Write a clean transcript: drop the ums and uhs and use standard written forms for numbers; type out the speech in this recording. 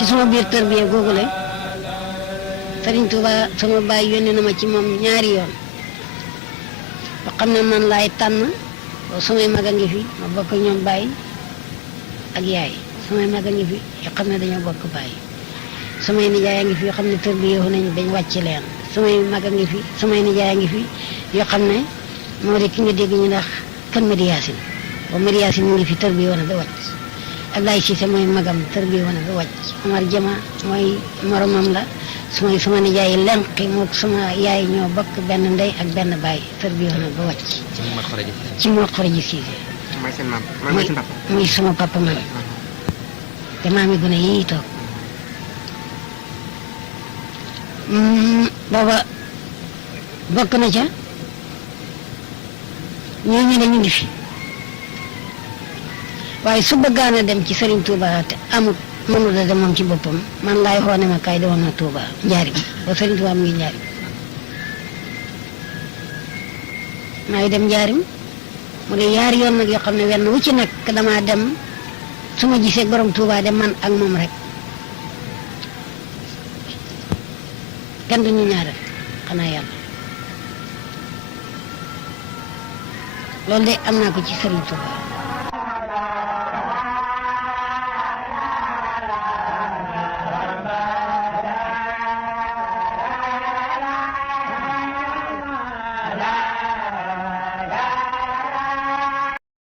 ci sama biir tarbiya googule Sëriñ Tuuba sama baay yónni na ma ci moom ñaari yoon ba xam ne man laay tànn samay mag a ngi fi ma bokk ñoom baay ak yaay samay mag a ngi fi yoo xam ne dañoo bokk baay samay nijaay a ngi fi yoo xam ne tarbiya nañ dañ wàcc leen samay mag a ngi fi samay nijaay a ngi fi yoo xam ne moo di ki nga dégg ñu ndax kan Madi Yaasin ba Madi Yaasin mu ngi fi tarbiya woon ba wàcc Ablaye Cissé mooy magam tarbiya woon ba wàcc Omar Jama mooy moromam la sama nijaay lenqi mook sama yaay ñoo bokk benn ndey ak benn baay tarbiya woon ba wàcc ci moo xoroji Cissé mooy seen maam mooy seen papa muy sama papa man te maami gune yii toog booba bokk na ca ñooñu ne ñu ngi fi waaye su bëggaan a dem ci Serigne Touba te amut mënul a dem moom ci boppam man laay xoone ma kay demoon na Touba njaarim ba Serigne Touba mu ngi njaarim maay dem njaarim mu de yaari yoon nag yoo xam ne wenn wu ci nekk damaa dem su ma gisee borom Touba dem man ak moom rek kenn duñu ñaareel xanaa yàlla loolu de am naa ko ci Serigne Touba